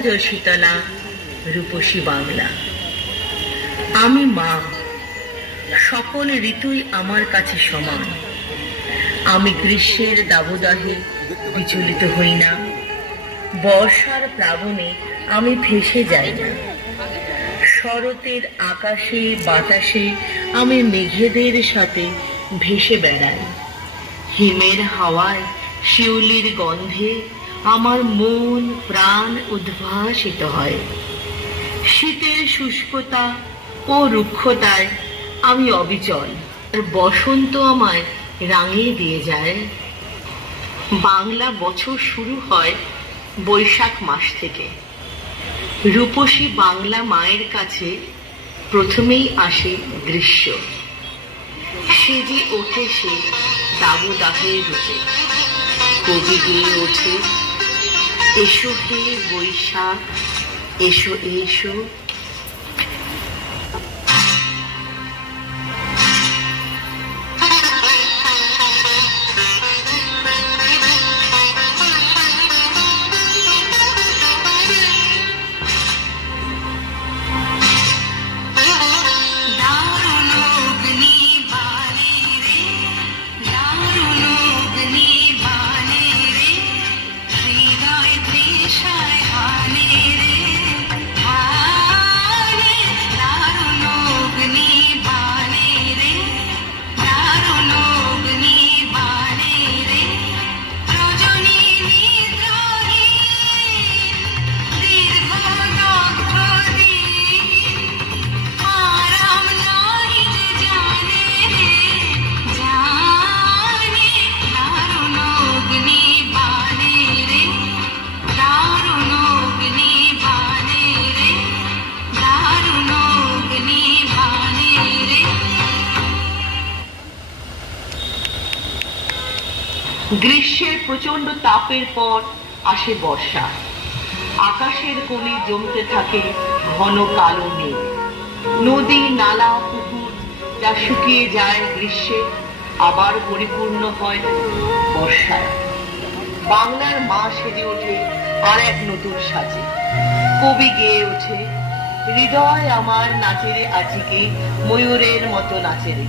শীতলা রূপসী বাংলা। আমি মা, সকল ঋতুই আমার কাছে সমান। আমি গ্রীষ্মের দাবদাহে বিচলিত হই না, বর্ষার প্লাবনে আমি ভেসে যাই না। শরতের আকাশে বাতাসে আমি মেঘেদের সাথে ভেসে বেড়াই। হিমের হাওয়ায় শিউলির গন্ধে আমার মন প্রাণ উদ্ভাসিত হয়। শীতের শুষ্কতা ও রুক্ষতায় আমি অবিচল, আর বসন্ত আমায় রাঙিয়ে দিয়ে যায়। বাংলা বছর শুরু হয় বৈশাখ মাস থেকে। রূপসী বাংলা মায়ের কাছে প্রথমেই আসে গ্রীষ্ম। সেজে ওঠে সে দাবদাহের রূপে। কবি গেয়ে ওঠে, এসো হে বৈশাখ, এসো এসো। গ্রীষ্মের প্রচন্ড তাপের পর আসে বর্ষা। আকাশের কোণে জমতে থাকে ঘন কালো মেঘ। নদী নালা পুকুর যা শুকিয়ে যায় গ্রীষ্মে, আবার পরিপূর্ণ হয় বর্ষায়। বাংলার মা সেজে ওঠে আর এক নতুন সাজে। কবি গেয়ে ওঠে, হৃদয় আমার নাচেরে আজিকে ময়ূরের মতো নাচেরে।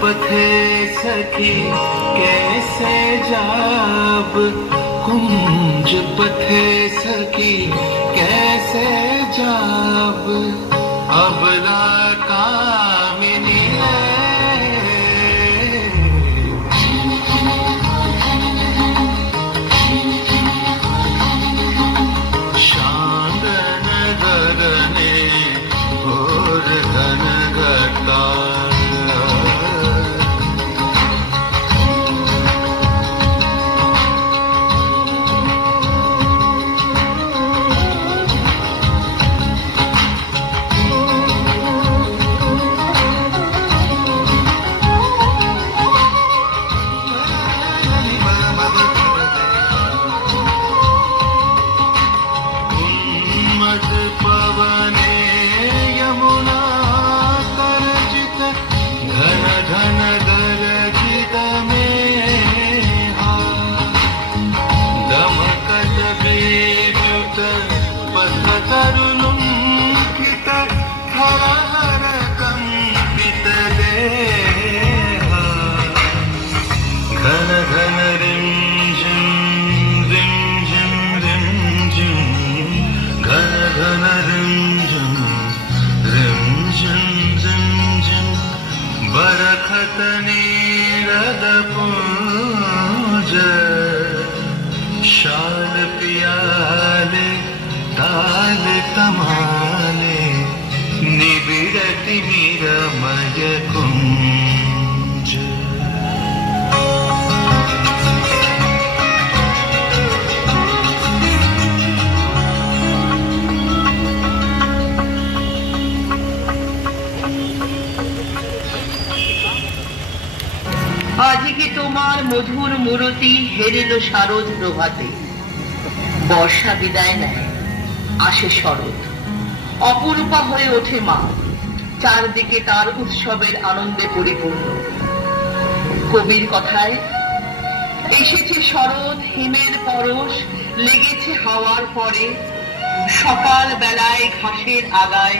पथे सखी कैसे जाब, कुंज पथे सखी कैसे जाब, अबला कामिनी शांगन गगने घोर घन घटा। तमाले निबिड़ तिमिरमय कुंज। আজকে তোমার মধুর মূরতি হেরিল শারদ প্রভাতে। বর্ষা বিদায় নেয়, আসে শরৎ, অপরূপা হয়ে ওঠে মা, চারদিকে তার উৎসবের আনন্দে পরিপূর্ণ। কবির কথায় এসেছে শরৎ, হিমের পরশ লেগেছে হাওয়ার পরে, সকাল বেলায় ঘাসের আগায়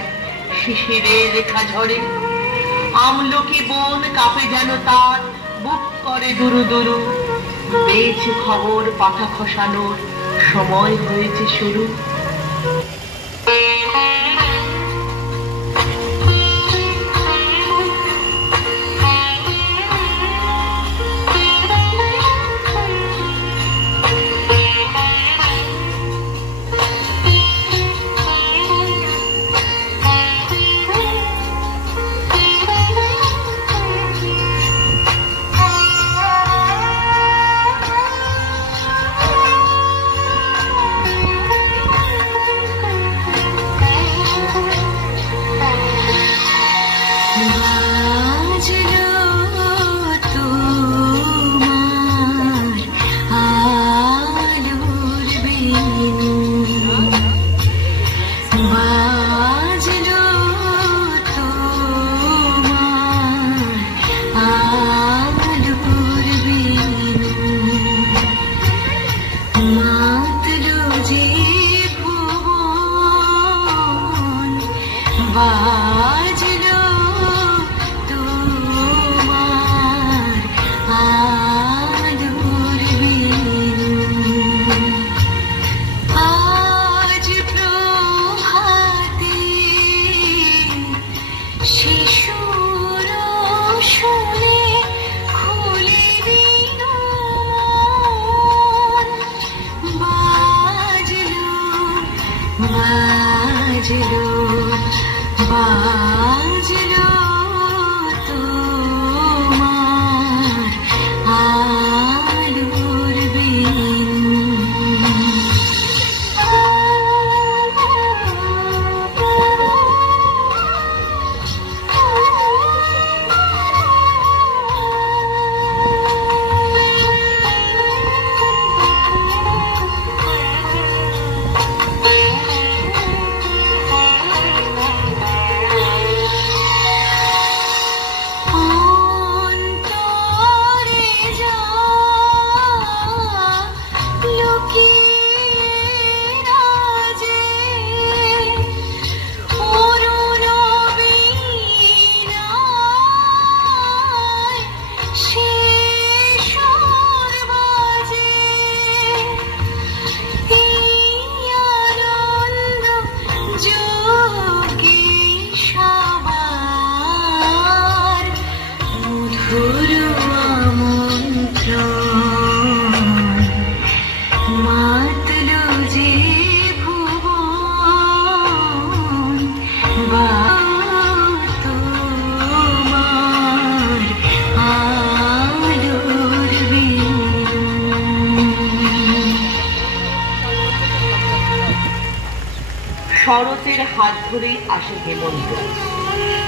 শিশিরের রেখা ঝরে, আমলকি বন কাঁপে যেন তার, বুক করে দুরু দুরু, পেয়েছে খবর পাতা খসানোর সময় হয়েছে শুরু। শরতের হাত ধরেই আসে হেমন্ত।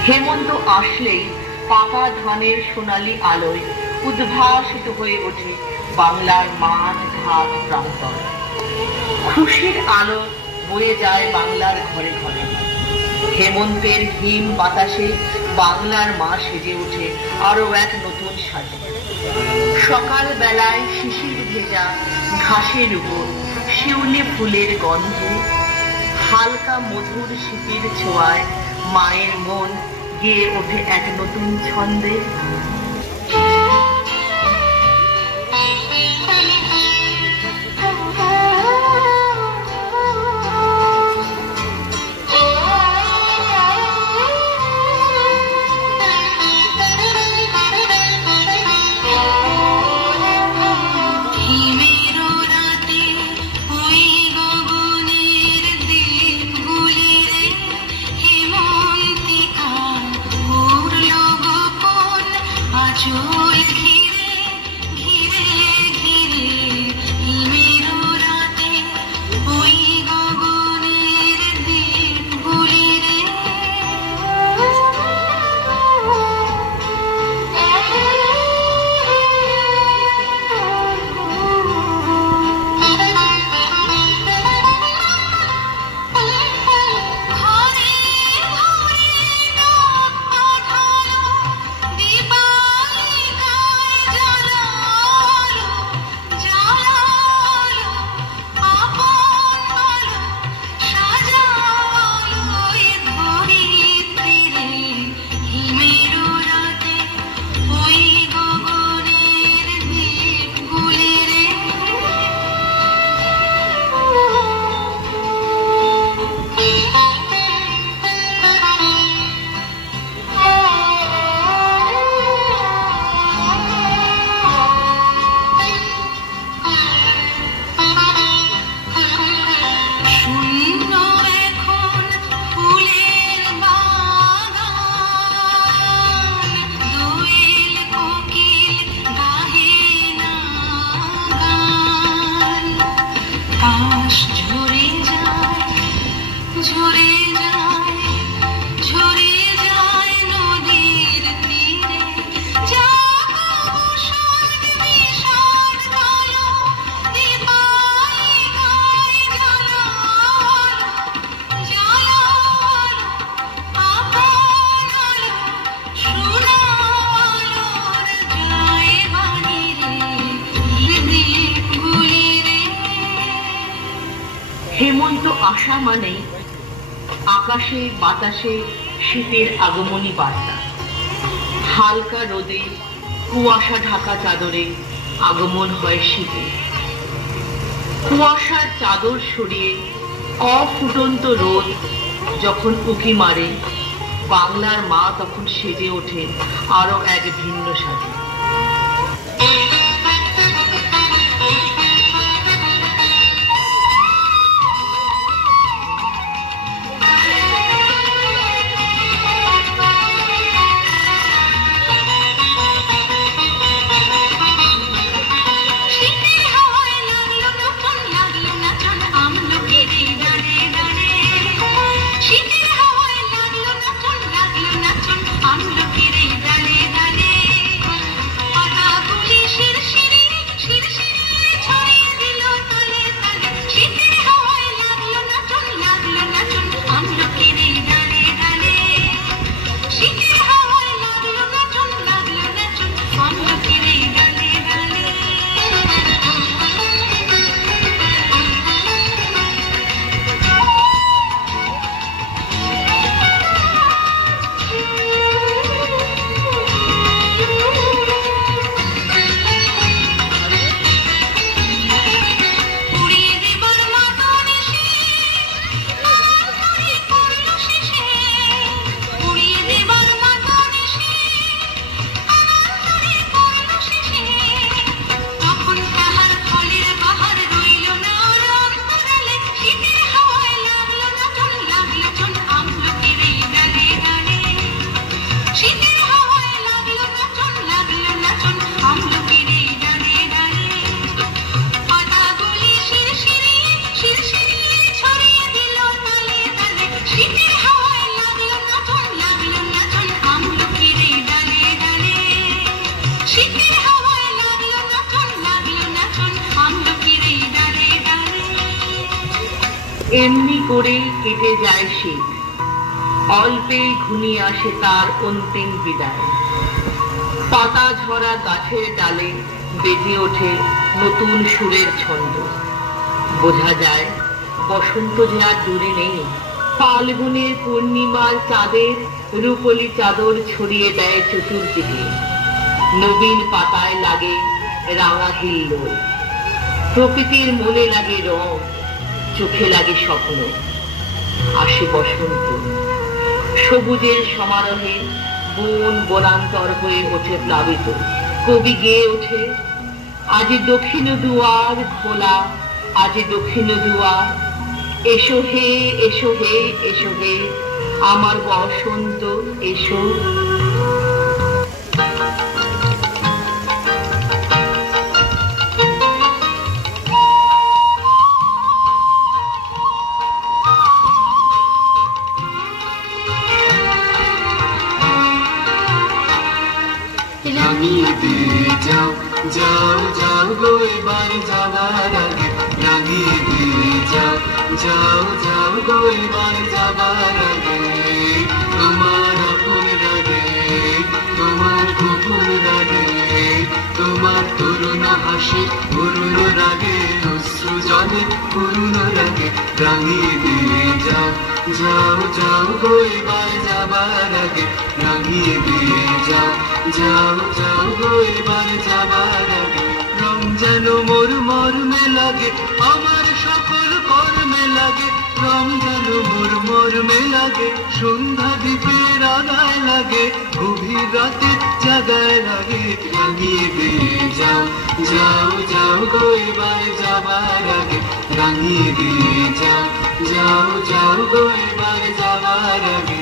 হেমন্ত আসলেই পাকা ধানের সোনালী আলোয় উদ্ভাসিত হয়ে ওঠে বাংলার মাঠ ঘাট প্রান্তর। খুশির আলো বয়ে যায় বাংলার ঘরে ঘরে। হেমন্তের হিম বাতাসে বাংলার মা সেজে ওঠে আরো এক নতুন সাজে। সকাল বেলায় শিশির ভেজা ঘাসের উপর শিউলি ফুলের গন্ধে, হালকা মধুর শীতের ছোঁয়ায় মায়ের মন গেয়ে ওঠে এক নতুন ছন্দে। হিমের রাতে ওই গগনের দ্বীপ গুলি আশা মানে আকাশে বাতাসে শীতের আগমনী বার্তা। হালকা রোদে কুয়াশা ঢাকা চাদরে আগমন হয় শীতে। কুয়াশার চাদর সরিয়ে অফুটন্ত রোদ যখন উঁকি মারে, বাংলার মা তখন সেজে ওঠে আরো এক ভিন্ন সাজে। এমনি করেই কেটে যায় শীত, অল্পেই ঘনিয়ে আসে তার অন্তিম বিদায়। পাতা ঝরা গাছের ডালে বেজে ওঠে নতুন সুরের ছন্দ। বোঝা যায় বসন্ত যে আর দূরে নেই। ফাল্গুনের পূর্ণিমার চাঁদের রূপলি চাদর ছড়িয়ে দেয় চতুর্দিকে। নবীন পাতায় লাগে রাঙা হিল্লোল। প্রকৃতির মনে লাগে রং, চোখে লাগে স্বপ্ন। আসে বসন্ত, সবুজের সমারোহে বন বনান্তর হয়ে ওঠে প্লাবিত। কবি গেয়ে ওঠে, আজি দক্ষিণ দুয়ার খোলা, আজি দক্ষিণ দুয়ার, এসো হে এসো হে এসো হে আমার বসন্ত এসো। রাঙিয়ে দিয়ে যাও যাও যাও গো এবার যাবার আগে, রাঙিয়ে দিয়ে যাও যাও যাও গো এবার যাবার আগে। তোমার আপন রাগে, তোমার কুকুর রাগে, তোমার তরুণ হাসি পুরনো রাগে, অশ্রু জলে পুরনো রাগে। রাঙিয়ে দিয়ে যাও যাও যাও গো এবার যাবার আগে, রাঙিয়ে দিয়ে যাও যাও যাও গো এবার যাবার আগে। রং যেন মোর মর্মে লাগে, আমার সকল কর্মে লাগে। রং যেন মোর মর্মে লাগে, সন্ধ্যা দ্বীপের আগায় লাগে, গভীর রাতে জাগায় লাগে। রাঙিয়ে দিয়ে যাও যাও যাও গো এবার যাবার আগে, রাঙিয়ে দিয়ে যাও যাও যাও গো এবার যাবার আগে।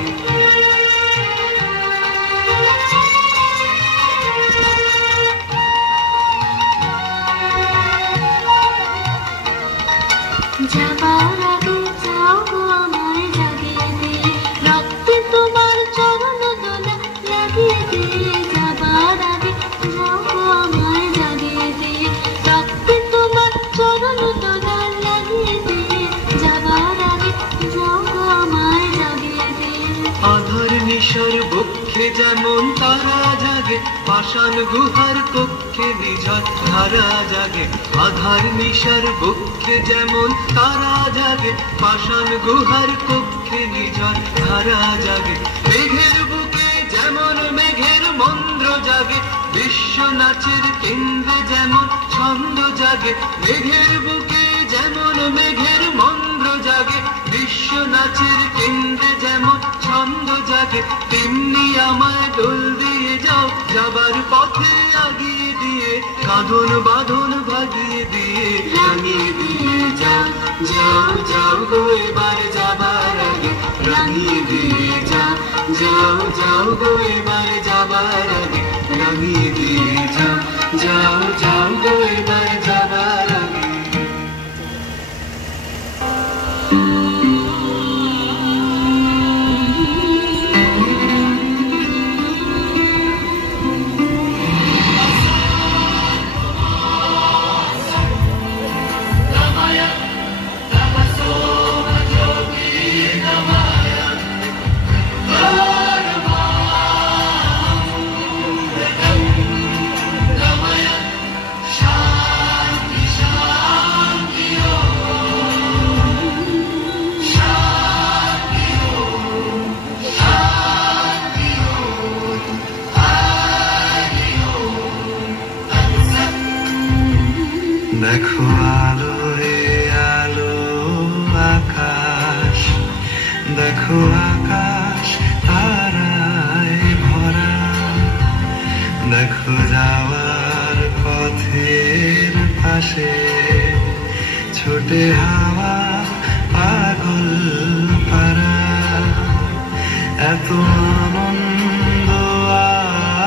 যাবার আগে যাও গো আমায় জাগিয়ে দিয়ে, রক্তে তোমার চরণ দোলা লাগিয়ে দিয়ে। যাবার আগে যাও গো আমায় জাগিয়ে দিয়ে, রক্তে তোমার চরণ দোলা লাগিয়ে দিয়ে। যাবার আগে যাও গো আমায় জাগিয়ে দিয়ে। আধার নিশার বক্ষে যেমন তারা জাগে, পাষাণ গুহার কক্ষে কক্ষে নিঝর ধারা জাগে, আধার নিশার বক্ষে যেমন তারা জাগে, পাষাণ গুহার কক্ষে নিঝর ধারা জাগে। মেঘের বুকে যেমন মেঘের মন্দ্র জাগে, বিশ্ব নাচের কেন্দ্রে যেমন ছন্দ জাগে। মেঘের বুকে যেমন মেঘের মন্দ্র জাগে, বিশ্ব নাচের কেন্দ্রে যেমন ছন্দ জাগে, তেমনি আমায় দোল দিয়ে যাও যাবার পথে আগিয়ে দিয়ে, কাঁধন বাঁধন ভাগিয়ে দিয়ে রাঙিয়ে দিয়ে যাও। যাও যাও গো এবার যাবার আগে, রাঙিয়ে দিয়ে যাও। যাও যাও গো এবার যাবার আগে, রাঙিয়ে দিয়ে যাও। যাও যাও গো এবার যাবার আগে। দেখো আলোয় আলো আকাশ, দেখো আকাশ তারায় ভরা, দেখো যাওয়ার পথের পাশে ছোটে হাওয়া পাগল পারা। এত আনন্দ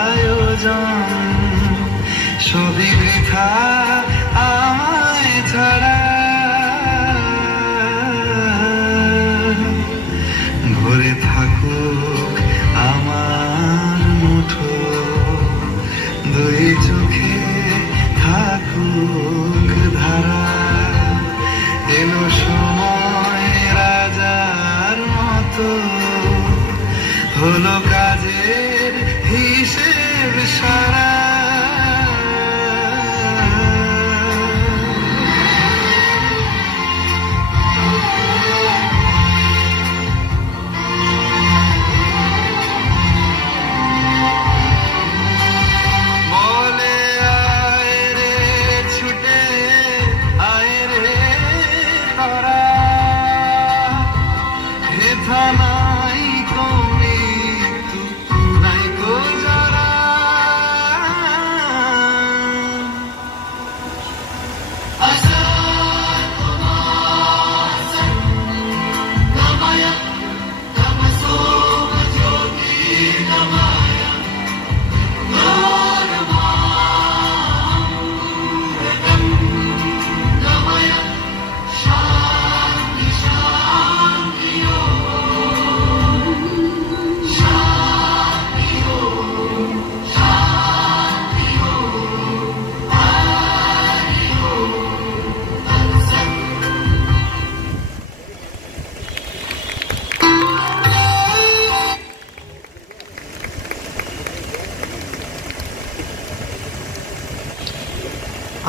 আয়োজন সবই বৃথা আমায় ছাড়া। ভরে থাকুক আমার মুঠো, দুই চোখে থাকুক ধারা। এলো সময় রাজার মতো, হলো কাজের হিসেব সারা।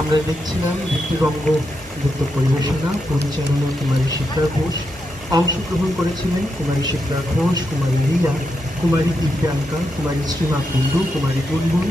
আমরা দেখছিলাম ভিত্তিরঙ্গ নৃত্য পরিবেশনা, পরিচালনা কুমারী শিপ্রা ঘোষ। অংশগ্রহণ করেছিলেন কুমারী শিপ্রা ঘোষ, কুমারী লীলা, কুমারী দিব্যাঙ্কা, কুমারী শ্রীমা কুণ্ডু, কুমারী গুনগুন।